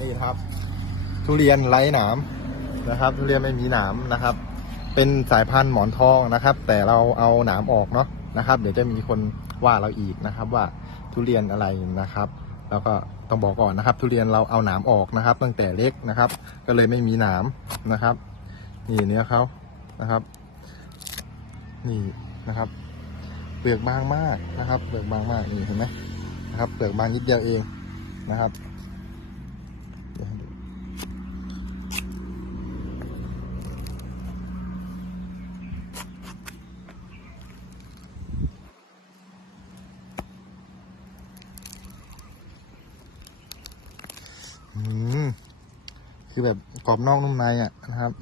นี่ครับ ทุเรียนไร้หนามนะครับ ทุเรียนไม่มีหนามนะครับ เป็นสายพันธุ์หมอนทองนะครับ แต่เราเอาหนามออกเนาะนะครับ เดี๋ยวจะมีคนว่าเราอีกนะครับ ว่าทุเรียนอะไรนะครับแล้วก็ต้องบอกก่อนนะครับ ทุเรียนเราเอาหนามออกนะครับ ตั้งแต่เล็กนะครับ ก็เลยไม่มีหนามนะครับ นี่เนื้อเขานะครับ นี่นะครับเปลือกบางมากนะครับ เปลือกบางมากนี่เห็นไหมนะครับ เปลือกบางนิดเดียวเองนะครับเดี๋ยวให้ดูอืม คือแบบกรอบนอกนุ่มในอะนะครับ